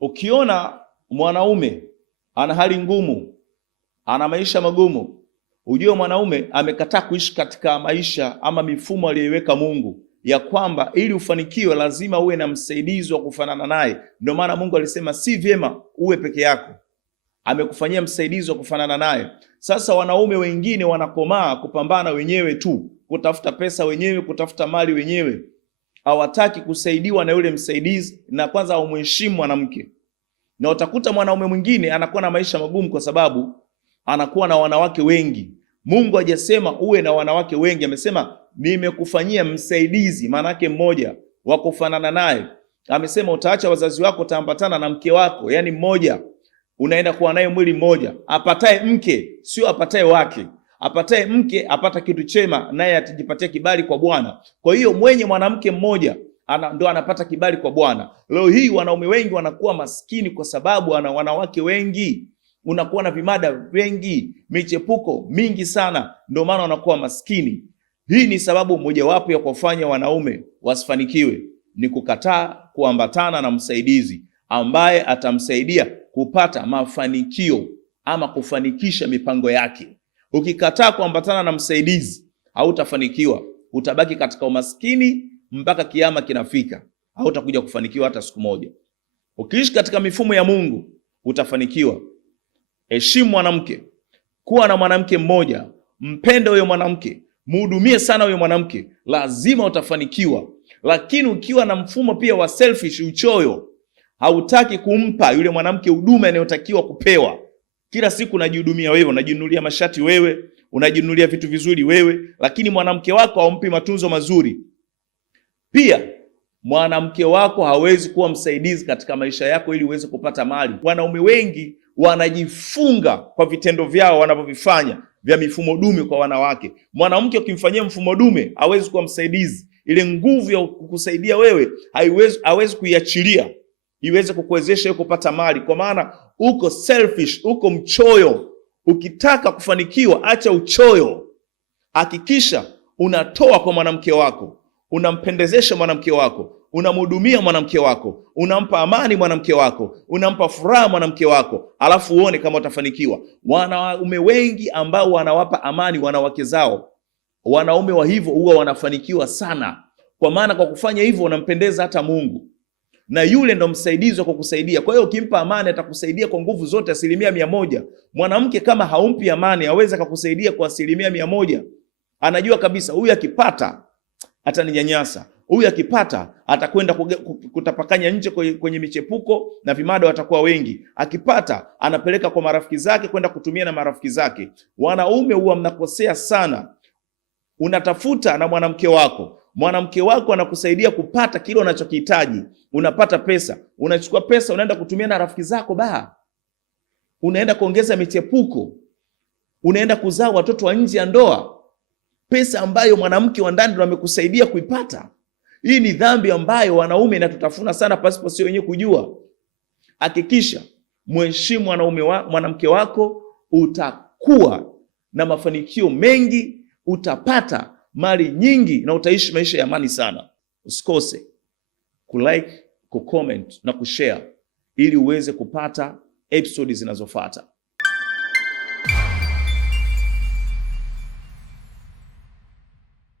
Ukiona mwanaume ana hali ngumu, ana maisha magumu, ujue mwanaume amekataa kuishi katika maisha ama mifumo aliyoiweka Mungu, ya kwamba ili ufanikiwe lazima uwe na msaidizi wa kufanana naye. Ndio maana Mungu alisema si vyema uwe peke yako, amekufanyia msaidizi wa kufanana naye. Sasa wanaume wengine wanakomaa kupambana wenyewe tu, kutafuta pesa wenyewe, kutafuta mali wenyewe, hawataki kusaidiwa na yule msaidizi, na kwanza haumheshimu mwanamke. Na utakuta mwanaume mwingine anakuwa na maisha magumu kwa sababu anakuwa na wanawake wengi. Mungu hajasema uwe na wanawake wengi, amesema nimekufanyia msaidizi, maana yake mmoja wa kufanana naye. Amesema utaacha wazazi wako, utaambatana na mke wako, yani mmoja, unaenda kuwa naye mwili mmoja. Apataye mke sio apataye wake, apataye mke apata kitu chema, naye atajipatia kibali kwa Bwana. Kwa hiyo mwenye mwanamke mmoja ndo anapata kibali kwa Bwana. Leo hii wanaume wengi wanakuwa maskini kwa sababu ana wanawake wengi. Unakuwa na vimada vingi, michepuko mingi sana, ndio maana wanakuwa maskini. Hii ni sababu mojawapo ya kufanya wanaume wasifanikiwe, ni kukataa kuambatana na msaidizi ambaye atamsaidia kupata mafanikio ama kufanikisha mipango yake. Ukikataa kuambatana na msaidizi, hautafanikiwa. Utabaki katika umaskini mpaka kiyama kinafika. Hautakuja kufanikiwa hata siku moja. Ukiishi katika mifumo ya Mungu, utafanikiwa. Heshimu mwanamke, kuwa na mwanamke mmoja, mpende huyo mwanamke, mhudumie sana huyo mwanamke, lazima utafanikiwa. Lakini ukiwa na mfumo pia wa selfish, uchoyo, hautaki kumpa yule mwanamke huduma inayotakiwa kupewa, kila siku unajihudumia wewe, unajinunulia mashati wewe, unajinunulia vitu vizuri wewe, lakini mwanamke wako haumpi matunzo mazuri. Pia mwanamke wako hawezi kuwa msaidizi katika maisha yako ili uweze kupata mali. Wanaume wengi wanajifunga kwa vitendo vyao wanavyovifanya vya mifumo dume kwa wanawake. Mwanamke ukimfanyia mfumo dume hawezi kuwa msaidizi. Ile nguvu ya kukusaidia wewe hawezi kuiachilia iweze kukuwezesha kupata mali, kwa maana uko selfish, uko mchoyo. Ukitaka kufanikiwa, acha uchoyo. Hakikisha unatoa kwa mwanamke wako, unampendezesha mwanamke wako, unamhudumia mwanamke wako, unampa amani mwanamke wako, unampa furaha mwanamke wako, alafu uone kama utafanikiwa. Wanaume wengi ambao wanawapa amani wanawake zao, wanaume wa hivyo huwa wanafanikiwa sana, kwa maana kwa kufanya hivyo wanampendeza hata Mungu, na yule ndo msaidizi wa kukusaidia. Kwa hiyo ukimpa amani atakusaidia kwa nguvu zote, 100%. Mwanamke kama haumpi amani hawezi kukusaidia kwa 100%. Anajua kabisa huyu akipata ataninyanyasa, huyu akipata atakwenda kutapakanya nje kwenye michepuko na vimada watakuwa wengi. Akipata anapeleka kwa marafiki zake kwenda kutumia na marafiki zake. Wanaume huwa mnakosea sana. Unatafuta na mwanamke wako anakusaidia kupata kile unachokihitaji. Unapata pesa, unachukua pesa unaenda kutumia na rafiki zako unaenda kuongeza michepuko, unaenda kuzaa watoto wa nje ya ndoa, pesa ambayo mwanamke wa ndani ndo amekusaidia kuipata. Hii ni dhambi ambayo wanaume inatutafuna sana pasipo sio wenyewe kujua. Hakikisha mheshimu mwanamke wako, utakuwa na mafanikio mengi, utapata mali nyingi na utaishi maisha ya amani sana. Usikose kulike, kucomment na kushare ili uweze kupata episode zinazofuata.